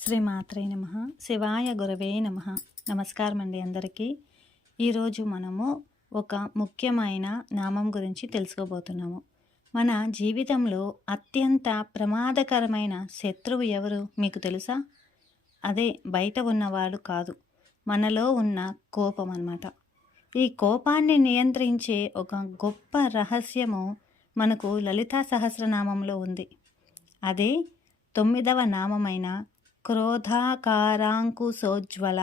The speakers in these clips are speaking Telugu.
శ్రీమాత్రే నమః. శివాయ గురవే నమః. నమస్కారం అండి అందరికీ. ఈరోజు మనము ఒక ముఖ్యమైన నామం గురించి తెలుసుకోబోతున్నాము. మన జీవితంలో అత్యంత ప్రమాదకరమైన శత్రువు ఎవరు మీకు తెలుసా? అదే బయట ఉన్నవాడు కాదు, మనలో ఉన్న కోపం అన్నమాట. ఈ కోపాన్ని నియంత్రించే ఒక గొప్ప రహస్యము మనకు లలితా సహస్రనామంలో ఉంది. అదే 9వ నామమైన క్రోధాకారాంకుశోజ్వల.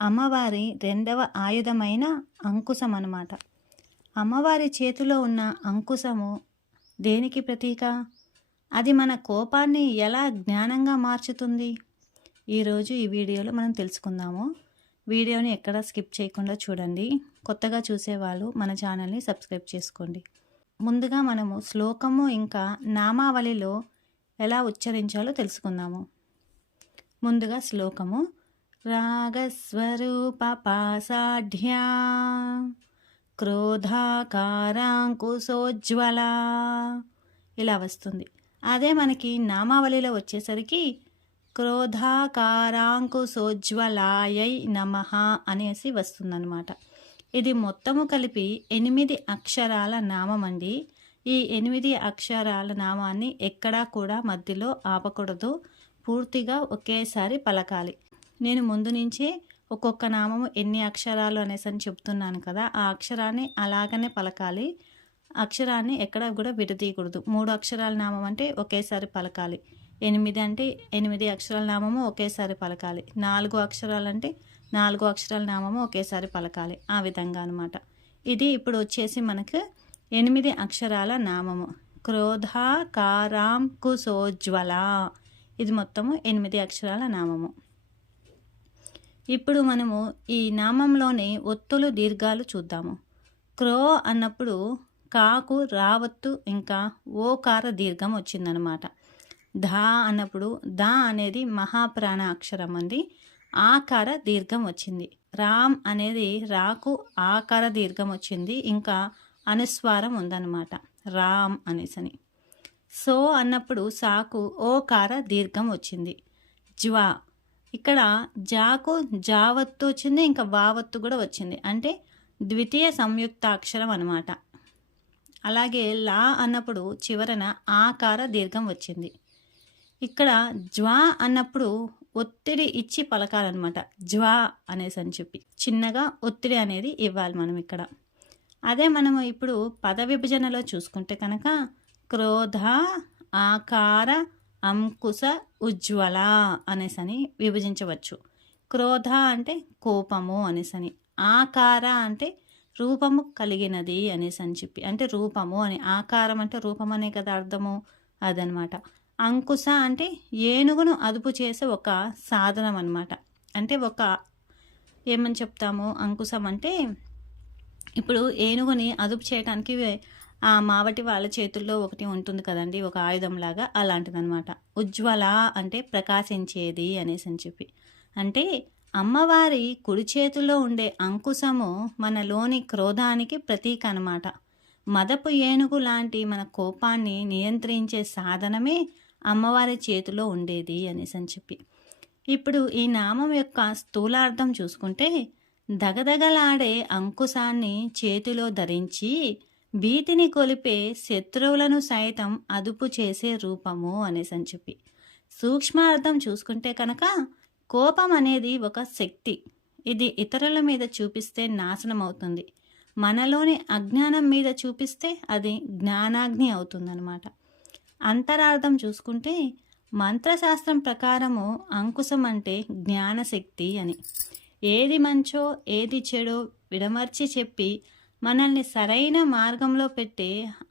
అమ్మవారి 2వ ఆయుధమైన అంకుశం అన్నమాట. అమ్మవారి చేతిలో ఉన్న అంకుశము దేనికి ప్రతీక? అది మన కోపాన్ని ఎలా జ్ఞానంగా మార్చుతుంది? ఈరోజు ఈ వీడియోలో మనం తెలుసుకుందాము. వీడియోని ఎక్కడ స్కిప్ చేయకుండా చూడండి. కొత్తగా చూసేవాళ్ళు మన ఛానల్ని సబ్స్క్రైబ్ చేసుకోండి. ముందుగా మనము శ్లోకము ఇంకా నామావళిలో ఎలా ఉచ్చరించాలో తెలుసుకుందాము. ముందుగా శ్లోకము. రాగస్వరూప పాసాఢ్యా క్రోధాకారాంకుశోజ్వల ఇలా వస్తుంది. అదే మనకి నామావళిలో వచ్చేసరికి క్రోధాకారాంకుశోజ్వలాయై నమః అనేసి వస్తుందన్నమాట. ఇది మొత్తము కలిపి 8 అక్షరాల నామం అండి. ఈ 8 అక్షరాల నామాన్ని ఎక్కడా కూడా మధ్యలో ఆపకూడదు, పూర్తిగా ఒకేసారి పలకాలి. నేను ముందు నుంచే ఒక్కొక్క నామము ఎన్ని అక్షరాలు అనేసి అని చెప్తున్నాను కదా, ఆ అక్షరాన్ని అలాగనే పలకాలి. అక్షరాన్ని ఎక్కడ కూడా విడదీయకూడదు. 3 అక్షరాల నామం అంటే ఒకేసారి పలకాలి. 8 అంటే 8 అక్షరాల నామము ఒకేసారి పలకాలి. 4 అక్షరాలంటే 4 అక్షరాల నామము ఒకేసారి పలకాలి. ఆ విధంగా అనమాట. ఇది ఇప్పుడు వచ్చేసి మనకు 8 అక్షరాల నామము క్రోధాకారాంకుశోజ్వల. ఇది మొత్తము 8 అక్షరాల నామము. ఇప్పుడు మనము ఈ నామంలోని ఒత్తులు దీర్ఘాలు చూద్దాము. క్రో అన్నప్పుడు కాకు రావత్తు ఇంకా ఓకార దీర్ఘం వచ్చిందనమాట. ధా అన్నప్పుడు దా అనేది మహాప్రాణ అక్షరం అంది, ఆకార దీర్ఘం వచ్చింది. రామ్ అనేది రాకు ఆకార దీర్ఘం వచ్చింది, ఇంకా అనుస్వారం ఉందన్నమాట, రామ్ అనేసని. సో అన్నప్పుడు సాకు ఓకార దీర్ఘం వచ్చింది. జ్వా ఇక్కడ జాకు జావత్తు వచ్చింది, ఇంకా వావత్తు కూడా వచ్చింది, అంటే ద్వితీయ సంయుక్త అక్షరం అనమాట. అలాగే లా అన్నప్పుడు చివరన ఆకార దీర్ఘం వచ్చింది. ఇక్కడ జ్వా అన్నప్పుడు ఒత్తిడి ఇచ్చి పలకాలన్నమాట. జ్వా అనేసి అని చెప్పి చిన్నగా ఒత్తిడి అనేది ఇవ్వాలి మనం ఇక్కడ. అదే మనము ఇప్పుడు పద విభజనలో చూసుకుంటే కనుక క్రోధ ఆకార అంకుశ ఉజ్వల అనేసని విభజించవచ్చు. క్రోధ అంటే కోపము అనేసని, ఆకార అంటే రూపము కలిగినది అనేసి అని చెప్పి, అంటే రూపము అని. ఆకారం అంటే రూపం అనే కదా అర్థము, అదనమాట. అంకుశ అంటే ఏనుగును అదుపు చేసే ఒక సాధనం అన్నమాట. అంటే ఒక ఏమని చెప్తాము, అంకుశం అంటే ఇప్పుడు ఏనుగుని అదుపు చేయడానికి ఆ మావటి వాళ్ళ చేతుల్లో ఒకటి ఉంటుంది కదండి, ఒక ఆయుధంలాగా, అలాంటిదనమాట. ఉజ్వల అంటే ప్రకాశించేది అనేసి అని చెప్పి, అంటే అమ్మవారి కుడి చేతిలో ఉండే అంకుశము మనలోని క్రోధానికి ప్రతీక అనమాట. మదపు ఏనుగు లాంటి మన కోపాన్ని నియంత్రించే సాధనమే అమ్మవారి చేతిలో ఉండేది అనేసి అని చెప్పి. ఇప్పుడు ఈ నామం యొక్క స్థూలార్థం చూసుకుంటే దగదగలాడే అంకుశాన్ని చేతిలో ధరించి భీతిని కొలిపే శత్రువులను సైతం అదుపు చేసే రూపము అనేసి అని చెప్పి. సూక్ష్మార్థం చూసుకుంటే కనుక కోపం అనేది ఒక శక్తి. ఇది ఇతరుల మీద చూపిస్తే నాశనం అవుతుంది, మనలోని అజ్ఞానం మీద చూపిస్తే అది జ్ఞానాగ్ని అవుతుందన్నమాట. అంతరార్థం చూసుకుంటే మంత్రశాస్త్రం ప్రకారము అంకుశం అంటే జ్ఞానశక్తి అని. ఏది మంచో ఏది చెడో విడమర్చి చెప్పి మనల్ని సరైన మార్గంలో పెట్టే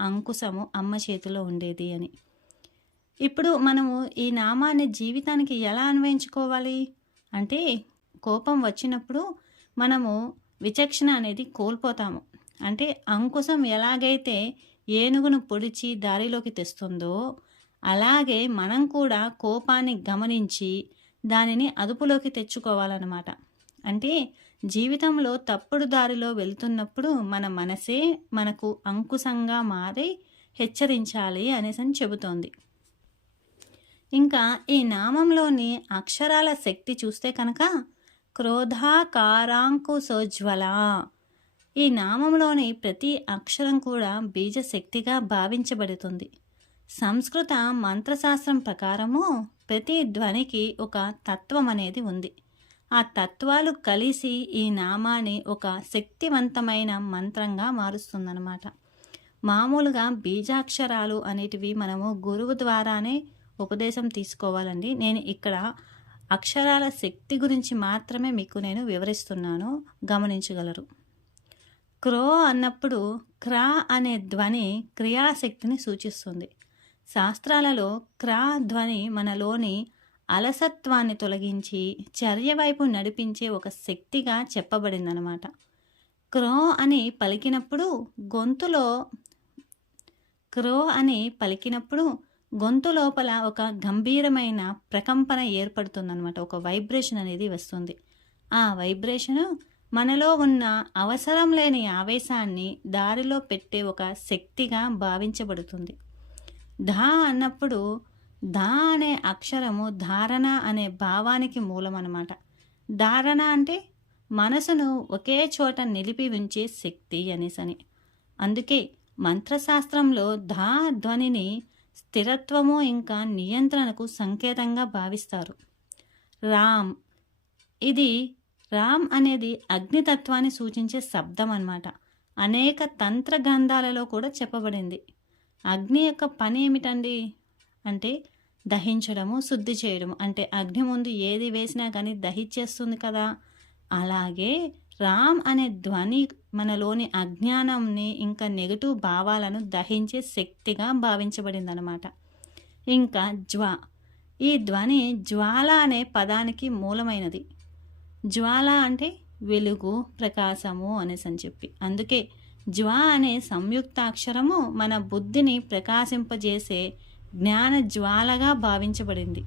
అంకుశము అమ్మ చేతిలో ఉండేది అని. ఇప్పుడు మనము ఈ నామాన్ని జీవితానికి ఎలా అన్వయించుకోవాలి అంటే, కోపం వచ్చినప్పుడు మనము విచక్షణ అనేది కోల్పోతాము. అంటే అంకుశం ఎలాగైతే ఏనుగును పొడిచి దారిలోకి తెస్తుందో, అలాగే మనం కూడా కోపాన్ని గమనించి దానిని అదుపులోకి తెచ్చుకోవాలన్నమాట. అంటే జీవితంలో తప్పుడు దారిలో వెళ్తున్నప్పుడు మన మనసే మనకు అంకుశంగా మారి హెచ్చరించాలి అనేసి అని చెబుతోంది. ఇంకా ఈ నామంలోని అక్షరాల శక్తి చూస్తే కనుక క్రోధాకారాంకుశోజ్వల. ఈ నామంలోని ప్రతి అక్షరం కూడా బీజశక్తిగా భావించబడుతుంది. సంస్కృత మంత్రశాస్త్రం ప్రకారము ప్రతి ధ్వనికి ఒక తత్వం అనేది ఉంది. ఆ తత్వాలు కలిసి ఈ నామాన్ని ఒక శక్తివంతమైన మంత్రంగా మారుస్తుందన్నమాట. మామూలుగా బీజాక్షరాలు అనేటివి మనము గురువు ద్వారానే ఉపదేశం తీసుకోవాలండి. నేను ఇక్కడ అక్షరాల శక్తి గురించి మాత్రమే మీకు నేను వివరిస్తున్నాను, గమనించగలరు. క్రో అన్నప్పుడు క్రా అనే ధ్వని క్రియాశక్తిని సూచిస్తుంది. శాస్త్రాలలో క్రా ధ్వని మనలోని అలసత్వాన్ని తొలగించి చర్య వైపు నడిపించే ఒక శక్తిగా చెప్పబడిందనమాట. క్రో అని పలికినప్పుడు గొంతు లోపల ఒక గంభీరమైన ప్రకంపన ఏర్పడుతుందన్నమాట. ఒక వైబ్రేషన్ అనేది వస్తుంది. ఆ వైబ్రేషను మనలో ఉన్న అవసరం లేని ఆవేశాన్ని దారిలో పెట్టే ఒక శక్తిగా భావించబడుతుంది. ధా అన్నప్పుడు ధా అనే అక్షరము ధారణ అనే భావానికి మూలమన్నమాట. ధారణ అంటే మనసును ఒకే చోట నిలిపి ఉంచే శక్తి అనేసని. అందుకే మంత్రశాస్త్రంలో ధా ధ్వనిని స్థిరత్వము ఇంకా నియంత్రణకు సంకేతంగా భావిస్తారు. రామ్ రామ్ అనేది అగ్నితత్వాన్ని సూచించే శబ్దం అన్నమాట. అనేక తంత్ర గ్రంథాలలో కూడా చెప్పబడింది. అగ్ని యొక్క పని ఏమిటండి అంటే దహించడము, శుద్ధి చేయడము. అంటే అగ్ని ముందు ఏది వేసినా కానీ దహించేస్తుంది కదా. అలాగే రామ్ అనే ధ్వని మనలోని అజ్ఞానంని ఇంకా నెగటివ్ భావాలను దహించే శక్తిగా భావించబడింది అనమాట. ఇంకా ఈ ధ్వని జ్వాల అనే పదానికి మూలమైనది. జ్వాల అంటే వెలుగు, ప్రకాశము అనేసి అని చెప్పి. అందుకే అనే సంయుక్తాక్షరము మన బుద్ధిని ప్రకాశింపజేసే జ్ఞాన జ్వాలగా భావించబడింది.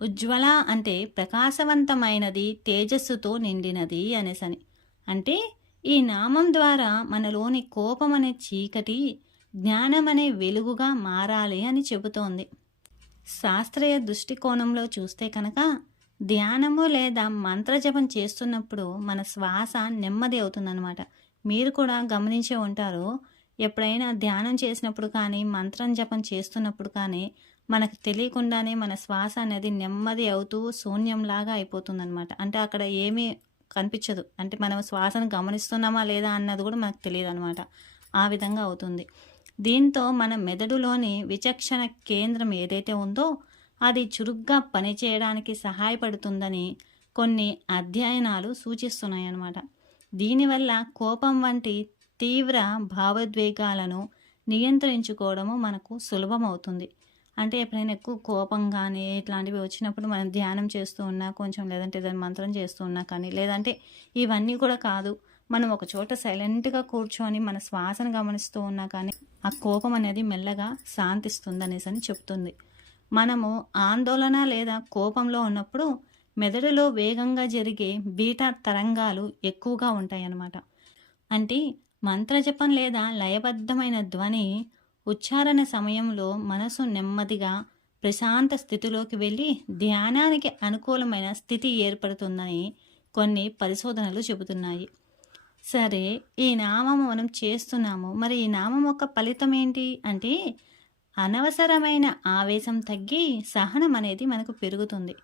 ఉజ్వల అంటే ప్రకాశవంతమైనది, తేజస్సుతో నిండినది అనేసని. అంటే ఈ నామం ద్వారా మనలోని కోపం అనే చీకటి జ్ఞానం అనే వెలుగుగా మారాలి అని చెబుతోంది. శాస్త్రీయ దృష్టికోణంలో చూస్తే కనుక ధ్యానము లేదా మంత్రజపం చేస్తున్నప్పుడు మన శ్వాస నెమ్మది అవుతుందన్నమాట. మీరు కూడా గమనించే ఉంటారు. ఎప్పుడైనా ధ్యానం చేసినప్పుడు కానీ మంత్రం జపం చేస్తున్నప్పుడు కానీ మనకు తెలియకుండానే మన శ్వాస అనేది నెమ్మది అవుతూ శూన్యంలాగా అయిపోతుందన్నమాట. అంటే అక్కడ ఏమీ కనిపించదు. అంటే మనం శ్వాసను గమనిస్తున్నామా లేదా అన్నది కూడా మనకు తెలియదు అనమాట. ఆ విధంగా అవుతుంది. దీంతో మన మెదడులోని విచక్షణ కేంద్రం ఏదైతే ఉందో అది చురుగ్గా పనిచేయడానికి సహాయపడుతుందని కొన్ని అధ్యయనాలు సూచిస్తున్నాయి అన్నమాట. దీనివల్ల కోపం వంటి తీవ్ర భావోద్వేగాలను నియంత్రించుకోవడము మనకు సులభమవుతుంది. అంటే ఎప్పుడైనా ఎక్కువ కోపం కానీ ఇట్లాంటివి వచ్చినప్పుడు మనం ధ్యానం చేస్తూ ఉన్నా కొంచెం, లేదంటే ఏదైనా మంత్రం చేస్తూ ఉన్నా కానీ, లేదంటే ఇవన్నీ కూడా కాదు, మనం ఒక చోట సైలెంట్గా కూర్చొని మన శ్వాసను గమనిస్తూ ఉన్నా కానీ ఆ కోపం అనేది మెల్లగా శాంతిస్తుంది అనేసి అని చెప్తుంది. మనము ఆందోళన లేదా కోపంలో ఉన్నప్పుడు మెదడులో వేగంగా జరిగే బీటా తరంగాలు ఎక్కువగా ఉంటాయి అన్నమాట. అంటే మంత్రజపం లేదా లయబద్ధమైన ధ్వని ఉచ్చారణ సమయంలో మనసు నెమ్మదిగా ప్రశాంత స్థితిలోకి వెళ్ళి ధ్యానానికి అనుకూలమైన స్థితి ఏర్పడుతుందని కొన్ని పరిశోధనలు చెబుతున్నాయి. సరే, ఈ నామం మనం చేస్తున్నాము, మరి ఈ నామం యొక్క ఫలితం ఏంటి అంటే అనవసరమైన ఆవేశం తగ్గి సహనం అనేది మనకు పెరుగుతుంది.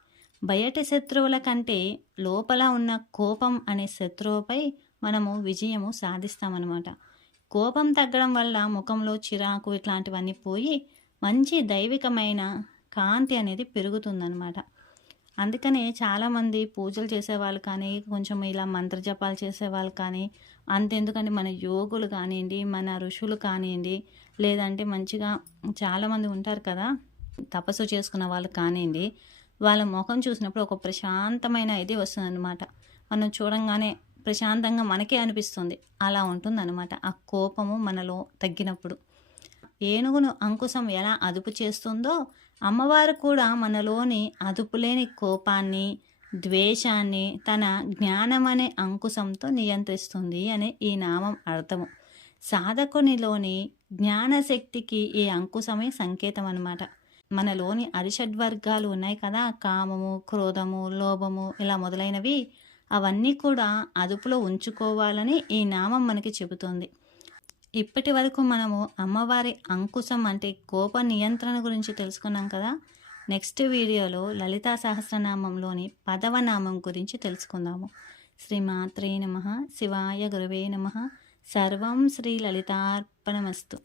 బయటి శత్రువుల కంటే లోపల ఉన్న కోపం అనే శత్రువుపై మనము విజయము సాధిస్తామన్నమాట. కోపం తగ్గడం వల్ల ముఖంలో చిరాకు ఇట్లాంటివన్నీ పోయి మంచి దైవికమైన కాంతి అనేది పెరుగుతుందన్నమాట. అందుకనే చాలామంది పూజలు చేసేవాళ్ళు కానీ, కొంచెం ఇలా మంత్రజపాలు చేసేవాళ్ళు కానీ, అంతెందుకంటే మన యోగులు కానివ్వండి, మన ఋషులు కానివ్వండి, లేదంటే మంచిగా చాలామంది ఉంటారు కదా, తపస్సు చేసుకున్న వాళ్ళు కానివ్వండి, వాళ్ళ ముఖం చూసినప్పుడు ఒక ప్రశాంతమైన ఇది వస్తుందన్నమాట. మనం చూడంగానే ప్రశాంతంగా మనకే అనిపిస్తుంది. అలా ఉంటుందన్నమాట ఆ కోపము మనలో తగ్గినప్పుడు. ఏనుగును అంకుశం ఎలా అదుపు చేస్తుందో అమ్మవారు కూడా మనలోని అదుపులేని కోపాన్ని, ద్వేషాన్ని తన జ్ఞానం అనే అంకుశంతో నియంత్రిస్తుంది అనే ఈ నామం అర్థము. సాధకునిలోని జ్ఞానశక్తికి ఈ అంకుశమే సంకేతం అన్నమాట. మనలోని అరిషడ్వర్గాలు ఉన్నాయి కదా, కామము, క్రోధము, లోభము ఇలా మొదలైనవి, అవన్నీ కూడా అదుపులో ఉంచుకోవాలని ఈ నామం మనకి చెబుతోంది. ఇప్పటి వరకు మనము అమ్మవారి అంకుశం అంటే కోప నియంత్రణ గురించి తెలుసుకున్నాం కదా. నెక్స్ట్ వీడియోలో లలితా సహస్రనామంలోని 10వ నామం గురించి తెలుసుకుందాము. శ్రీమాత్రే నమః. శివాయ గురవే నమః. సర్వం శ్రీ లలితార్పణమస్తు.